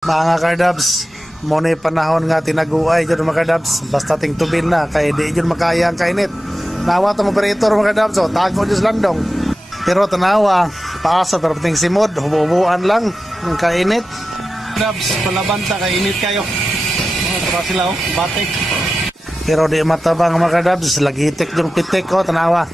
Mga kardabs, muna panahon nga tinaguay dyan mga kardabs. Basta ting tubil na, kay di dyan makaya ang kainit. Nawa itong operator mga kardabs, so tago dyan sa landong. Pero tanawa, paasa pero pating simod, hububuan lang ang kainit. Kardabs, palabanta, kainit kayo. Tara sila batik. Pero di matabang mga kardabs, lagitik yung pitik ko, tanawa.